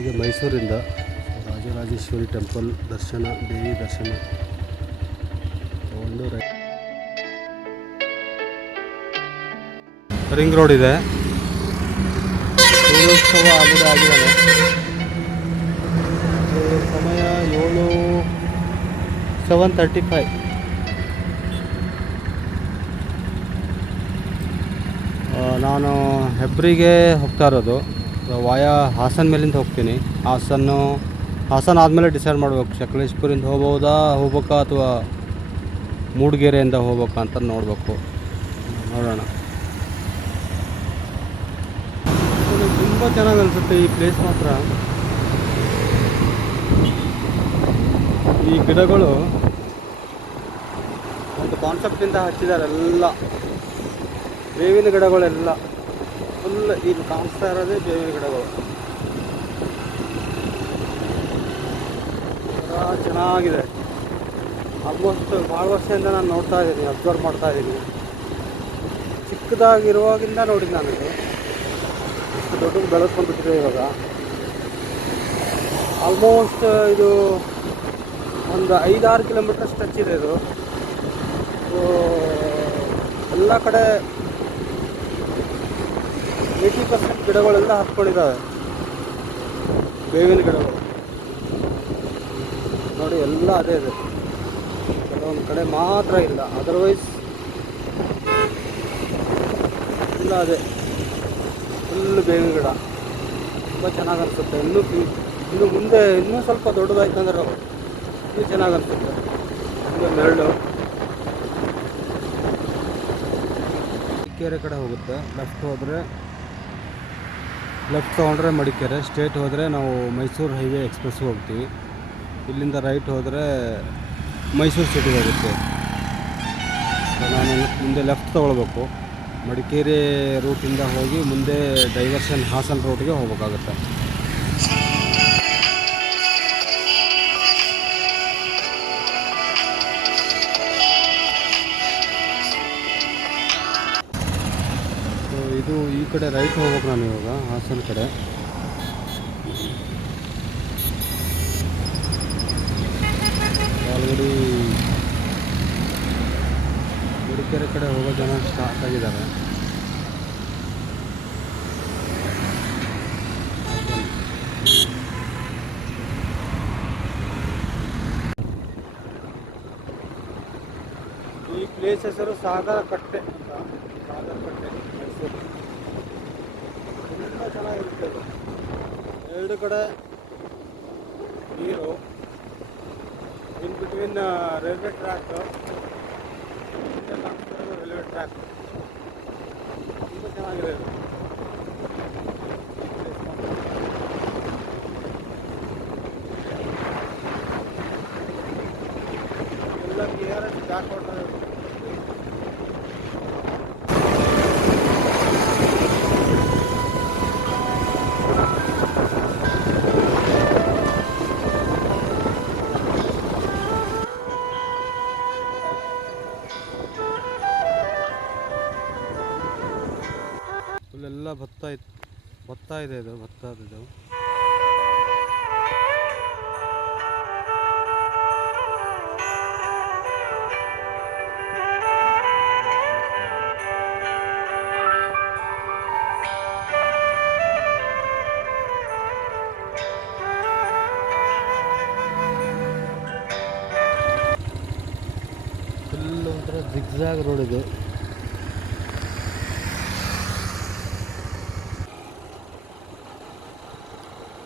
ಹಾಗೆ ಮೈಸೂರಿಂದ ರಾಜರಾಜೇಶ್ವರಿ ಟೆಂಪಲ್ ದರ್ಶನ, ದೇವಿ ದರ್ಶನ ತಗೊಂಡು ರಿಂಗ್ ರೋಡ್ ಇದೆ. ಸೂರ್ಯೋತ್ಸವ ಆಗಿದ್ದಾನೆ. ಸಮಯ 7:35. ನಾನು ಹೆಬ್ರಿಗೆ ಹೋಗ್ತಾ ಇರೋದು. ವಾಯಾ ಹಾಸನ ಮೇಲಿಂದ ಹೋಗ್ತೀನಿ. ಹಾಸನ ಆದಮೇಲೆ ಡಿಸೈಡ್ ಮಾಡಬೇಕು ಸಕಲೇಶ್ಪುರಿಂದ ಹೋಗ್ಬೇಕಾ ಅಥವಾ ಮೂಡಿಗೆರೆಯಿಂದ ಹೋಗ್ಬೇಕಾ ಅಂತ ನೋಡಬೇಕು. ನೋಡೋಣ. ತುಂಬ ಚೆನ್ನಾಗಿ ಅನಿಸುತ್ತೆ ಈ ಪ್ಲೇಸ್ ಮಾತ್ರ. ಈ ಗಿಡಗಳು ಒಂದು ಕಾನ್ಸೆಪ್ಟಿಂದ ಹಚ್ಚಿದ್ದಾರೆ. ಎಲ್ಲ ಬೇವಿನ ಗಿಡಗಳೆಲ್ಲ ಫುಲ್ ಇಲ್ಲಿ ಕಾಣಿಸ್ತಾ ಇರೋದೇ ಬೇವಿನ ಗಿಡಗಳು. ಚೆನ್ನಾಗಿದೆ. ಆಲ್ಮೋಸ್ಟ್ ಭಾಳ ವರ್ಷದಿಂದ ನಾನು ನೋಡ್ತಾ ಇದ್ದೀನಿ, ಅಬ್ಸರ್ವ್ ಮಾಡ್ತಾ ಇದ್ದೀನಿ. ಚಿಕ್ಕದಾಗಿರುವಾಗಿಂದ ನೋಡಿದ್ದು ನನಗೆ ಇಷ್ಟು ದೊಡ್ಡದು ಬೆಳೆಸ್ಕೊಂಡ್ಬಿಟ್ಟಿದೆ ಇವಾಗ. ಆಲ್ಮೋಸ್ಟ್ ಇದು ಒಂದು 5-6 ಕಿಲೋಮೀಟರ್ ಸ್ಟ್ರೆಚ್ ಇದೆ ಇದು. ಎಲ್ಲ ಕಡೆ 80% ಗಿಡಗಳೆಲ್ಲ ಹತ್ಕೊಂಡಿದ್ದಾವೆ, ಬೇವಿನ ಗಿಡಗಳು ನೋಡಿ. ಎಲ್ಲ ಅದೇ ಇದೆ, ಕೆಲವೊಂದು ಕಡೆ ಮಾತ್ರ ಇಲ್ಲ, ಅದರ್ವೈಸ್ ಎಲ್ಲ ಅದೇ ಫುಲ್ ಬೇವಿನ ಗಿಡ. ತುಂಬ ಚೆನ್ನಾಗಿ ಅನಿಸುತ್ತೆ. ಇನ್ನು ಮುಂದೆ ಇನ್ನೂ ಸ್ವಲ್ಪ ದೊಡ್ಡದಾಯ್ತು ಅಂದ್ರೆ ಇನ್ನೂ ಚೆನ್ನಾಗಿ ಅನಿಸುತ್ತೆ. ಇನ್ನು ನೆರಳು ಮಡಿಕೇರೆ ಕಡೆ ಹೋಗುತ್ತೆ. ಲೆಫ್ಟ್ ತೊಗೊಂಡ್ರೆ ಮಡಿಕೇರೆ, ಸ್ಟ್ರೇಟ್ ಹೋದರೆ ನಾವು ಮೈಸೂರು ಹೈವೇ ಎಕ್ಸ್ಪ್ರೆಸ್ಗೆ ಹೋಗ್ತೀವಿ. ಇಲ್ಲಿಂದ ರೈಟ್ ಹೋದರೆ ಮೈಸೂರು ಸಿಟಿಗೆ ಹೋಗುತ್ತೆ. ನಾನು ಮುಂದೆ ಲೆಫ್ಟ್ ತೊಗೊಳ್ಬೇಕು. ಮಡಿಕೇರಿ ರೂಟಿಂದ ಹೋಗಿ ಮುಂದೆ ಡೈವರ್ಷನ್ ಹಾಸನ ರೂಟ್ಗೆ ಹೋಗ್ಬೇಕಾಗುತ್ತೆ. ಇದು ಈ ಕಡೆ ರೈಟ್ ಹೋಗ್ಬೇಕು ನಾನು ಇವಾಗ ಹಾಸನ ಕಡೆ. ಆಲ್ರೆಡಿ ಮಡಿಕೇರೆ ಕಡೆ ಹೋಗೋ ಜನ ಸ್ಟಾರ್ಟ್ ಆಗಿದ್ದಾರೆ. ಈ ಪ್ಲೇಸ್ ಹೆಸರು ಸಾಗರಕಟ್ಟೆ ಅಂತ. ಸಾಗರಕಟ್ಟೆ ಮೈಸೂರು. ತುಂಬ ಚೆನ್ನಾಗಿರುತ್ತೆ. ಎರಡು ಕಡೆ ನೀರು, in between railway track, railway track ತುಂಬ ಚೆನ್ನಾಗಿದೆ. ಎಲ್ಲ KRS ಬ್ಯಾಕ್ ವಾಟರ್. ಇಲ್ಲೆಲ್ಲ ಭತ್ತ ಇದೆ. ಇದು ಭತ್ತದ್ದು. ಫುಲ್ ಒಂಥರ ಜಿಗ್ಜಾಗ್ ರೋಡ್ ಇದು.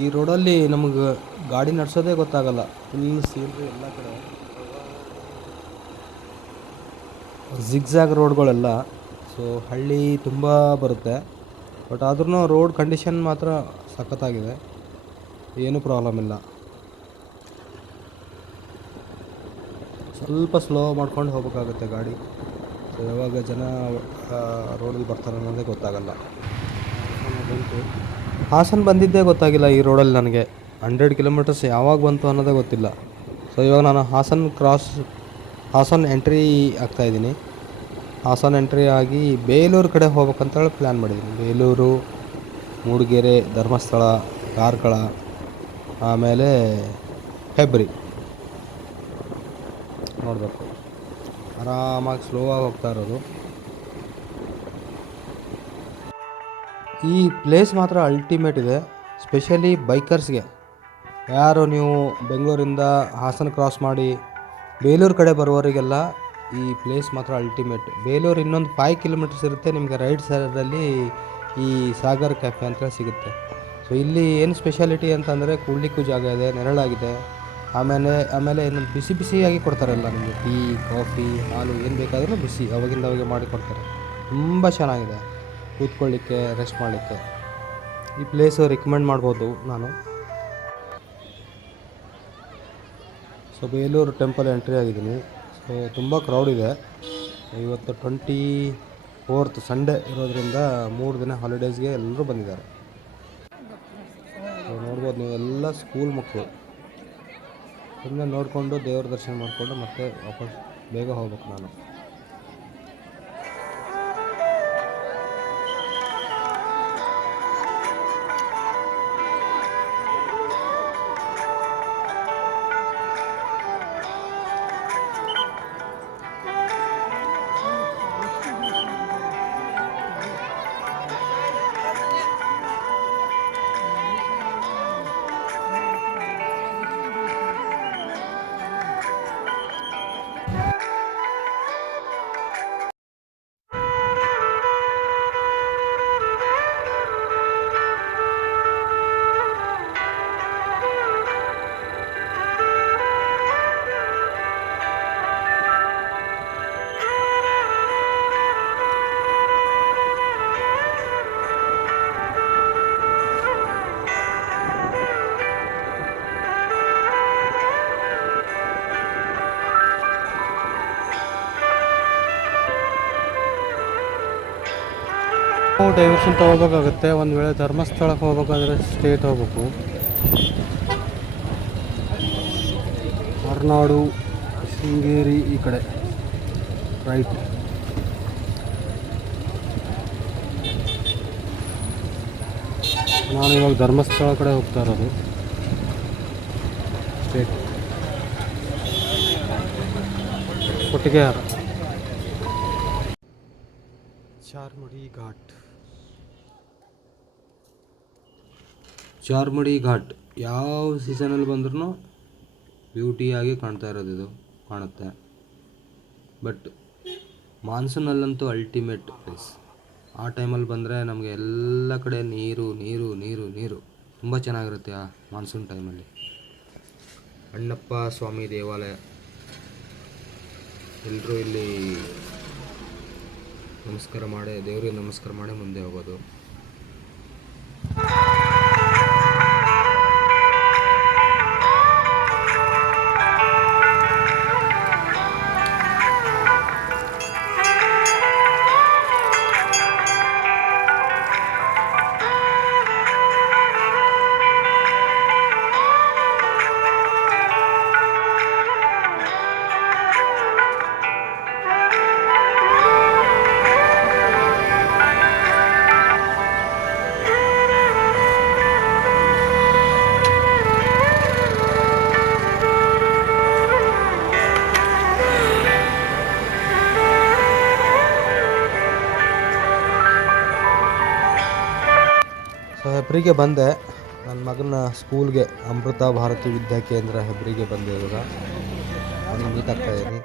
ಈ ರೋಡಲ್ಲಿ ನಮಗೆ ಗಾಡಿ ನಡೆಸೋದೇ ಗೊತ್ತಾಗಲ್ಲ. ಫುಲ್ ಸೀನ್ರಿ ಎಲ್ಲ ಕಡೆ ಜಿಗ್ಜಾಗ್ ರೋಡ್ಗಳೆಲ್ಲ. ಸೊ ಹಳ್ಳಿ ತುಂಬ ಬರುತ್ತೆ. ಬಟ್ ಆದ್ರೂ ರೋಡ್ ಕಂಡೀಷನ್ ಮಾತ್ರ ಸಖತ್ತಾಗಿದೆ, ಏನೂ ಪ್ರಾಬ್ಲಮ್ ಇಲ್ಲ. ಸ್ವಲ್ಪ ಸ್ಲೋ ಮಾಡ್ಕೊಂಡು ಹೋಗ್ಬೇಕಾಗುತ್ತೆ ಗಾಡಿ. ಸೊ ಯಾವಾಗ ಜನ ರೋಡಲ್ಲಿ ಬರ್ತಾರೆ ಅನ್ನೋದೇ ಗೊತ್ತಾಗಲ್ಲ. ಹಾಸನ ಬಂದಿದ್ದೇ ಗೊತ್ತಾಗಿಲ್ಲ ಈ ರೋಡಲ್ಲಿ ನನಗೆ. 100 ಕಿಲೋಮೀಟರ್ಸ್ ಯಾವಾಗ ಬಂತು ಅನ್ನೋದೇ ಗೊತ್ತಿಲ್ಲ. ಸೊ ಇವಾಗ ನಾನು ಹಾಸನ ಎಂಟ್ರಿ ಆಗ್ತಾಯಿದ್ದೀನಿ. ಹಾಸನ ಎಂಟ್ರಿ ಆಗಿ ಬೇಲೂರು ಕಡೆ ಹೋಗ್ಬೇಕಂತೇಳಿ ಪ್ಲ್ಯಾನ್ ಮಾಡಿದ್ದೀನಿ. ಬೇಲೂರು, ಮೂಡಿಗೆರೆ, ಧರ್ಮಸ್ಥಳ, ಕಾರ್ಕಳ ಆಮೇಲೆ ಹೆಬ್ರಿ ನೋಡಬೇಕು. ಆರಾಮಾಗಿ ಸ್ಲೋ ಆಗಿ ಹೋಗ್ತಾ ಇರೋದು. ಈ ಪ್ಲೇಸ್ ಮಾತ್ರ ಅಲ್ಟಿಮೇಟ್ ಇದೆ, ಸ್ಪೆಷಲಿ ಬೈಕರ್ಸ್ಗೆ. ಯಾರು ನೀವು ಬೆಂಗಳೂರಿಂದ ಹಾಸನ ಕ್ರಾಸ್ ಮಾಡಿ ಬೇಲೂರು ಕಡೆ ಬರುವವರಿಗೆಲ್ಲ ಈ ಪ್ಲೇಸ್ ಮಾತ್ರ ಅಲ್ಟಿಮೇಟ್. ಬೇಲೂರು ಇನ್ನೊಂದು 5 ಕಿಲೋಮೀಟರ್ಸ್ ಇರುತ್ತೆ, ನಿಮಗೆ ರೈಟ್ ಸೈಡಲ್ಲಿ ಈ ಸಾಗರ್ ಕೆಫೆ ಅಂತ ಸಿಗುತ್ತೆ. ಸೊ ಇಲ್ಲಿ ಏನು ಸ್ಪೆಷಾಲಿಟಿ ಅಂತಂದರೆ ಕೂಡಲಿಕ್ಕೂ ಜಾಗ ಇದೆ, ನೆರಳಾಗಿದೆ. ಆಮೇಲೆ ಇನ್ನೊಂದು ಬಿಸಿ ಬಿಸಿಯಾಗಿ ಕೊಡ್ತಾರಲ್ಲ ನಿಮಗೆ, ಟೀ ಕಾಫಿ ಹಾಲು ಏನು ಬೇಕಾದರೂ ಬಿಸಿ ಅವಾಗಿಂದ ಅವಾಗೆ ಮಾಡಿ ಕೊಡ್ತಾರೆ. ತುಂಬ ಚೆನ್ನಾಗಿದೆ ಕೂತ್ಕೊಳ್ಳಿಕ್ಕೆ, ರೆಸ್ಟ್ ಮಾಡಲಿಕ್ಕೆ. ಈ ಪ್ಲೇಸು ರೆಕಮೆಂಡ್ ಮಾಡ್ಬೋದು ನಾನು. ಸೊ ಬೇಲೂರು ಟೆಂಪಲ್ ಎಂಟ್ರಿ ಆಗಿದ್ದೀನಿ. ಸೊ ತುಂಬ ಕ್ರೌಡ್ ಇದೆ. ಇವತ್ತು 24th ಸಂಡೇ ಇರೋದ್ರಿಂದ 3 ದಿನ ಹಾಲಿಡೇಸ್ಗೆ ಎಲ್ಲರೂ ಬಂದಿದ್ದಾರೆ. ಸೊ ನೋಡ್ಬೋದು ನೀವು, ಎಲ್ಲ ಸ್ಕೂಲ್ ಮಕ್ಕಳು. ಸುಮ್ಮನೆ ನೋಡಿಕೊಂಡು ದೇವ್ರ ದರ್ಶನ ಮಾಡಿಕೊಂಡು ಮತ್ತೆ ವಾಪಸ್ ಬೇಗ ಹೋಗ್ಬೇಕು ನಾನು. ನಾವು ಡೈವರ್ಷನ್ ತೊಗೋಬೇಕಾಗುತ್ತೆ. ಒಂದು ವೇಳೆ ಧರ್ಮಸ್ಥಳಕ್ಕೆ ಹೋಗ್ಬೇಕಾದ್ರೆ ಸ್ಟೇಟ್ ಹೋಗ್ಬೇಕು. ಹೊರನಾಡು, ಶೃಂಗೇರಿ ಈ ಕಡೆ ರೈಟ್. ನಾನು ಇವಾಗ ಧರ್ಮಸ್ಥಳ ಕಡೆ ಹೋಗ್ತಾ ಇರೋದು. ಸ್ಟೇಟ್ ಕೊಟ್ಟಿಗೆಹಾರ, ಚಾರ್ಮಡಿ ಘಾಟ್ ಯಾವ ಸೀಸನಲ್ಲಿ ಬಂದ್ರೂ ಬ್ಯೂಟಿಯಾಗಿ ಕಾಣ್ತಾ ಇರೋದು, ಇದು ಕಾಣುತ್ತೆ. ಬಟ್ ಮಾನ್ಸೂನಲ್ಲಂತೂ ಅಲ್ಟಿಮೇಟ್ ಪ್ಲೇಸ್. ಆ ಟೈಮಲ್ಲಿ ಬಂದರೆ ನಮಗೆ ಎಲ್ಲ ಕಡೆ ನೀರು ನೀರು ನೀರು ನೀರು ತುಂಬ ಚೆನ್ನಾಗಿರುತ್ತೆ ಆ ಮಾನ್ಸೂನ್ ಟೈಮಲ್ಲಿ. ಅಣ್ಣಪ್ಪ ಸ್ವಾಮಿ ದೇವಾಲಯ, ಎಲ್ಲರೂ ಇಲ್ಲಿ ನಮಸ್ಕಾರ ಮಾಡಿ, ದೇವರಿಗೆ ನಮಸ್ಕಾರ ಮಾಡಿ ಮುಂದೆ ಹೋಗೋದು. ಸೊ ಹೆಬ್ರಿಗೆ ಬಂದೆ, ನನ್ನ ಮಗನ ಸ್ಕೂಲ್ಗೆ, ಅಮೃತ ಭಾರತಿ ವಿದ್ಯಾ ಕೇಂದ್ರ ಹೆಬ್ರಿಗೆ ಬಂದೆ. ಇವಾಗ ನಾನು ಮೀಟ್ ಆಗ್ತಾ ಇದ್ದೀನಿ.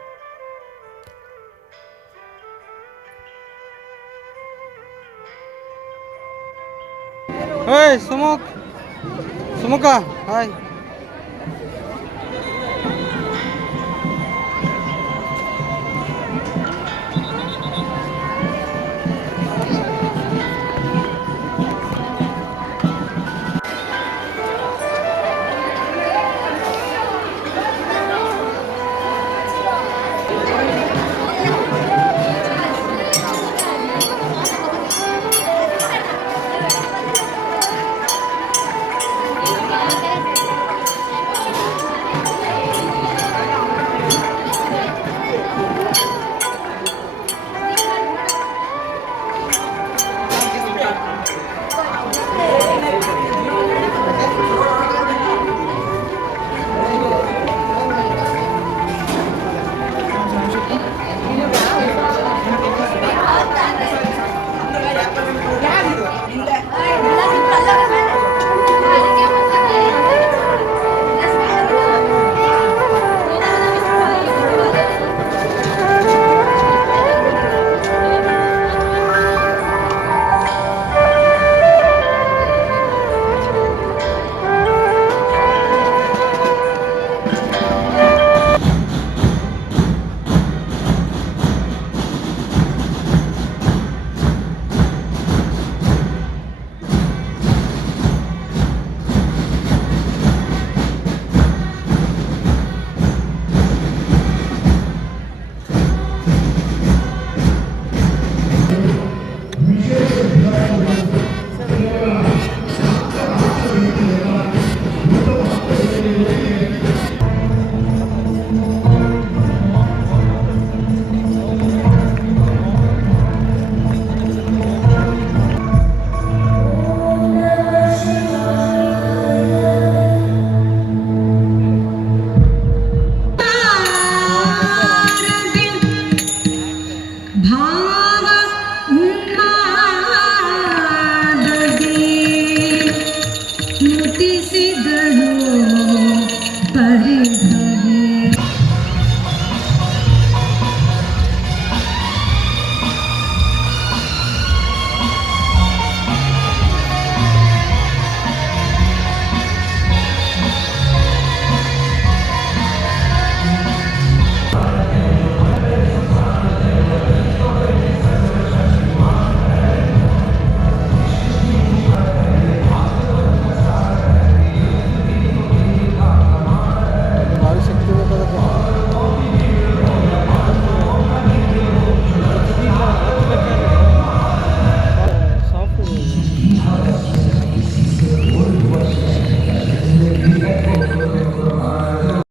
ಸುಮುಖ ಹಾಯ್.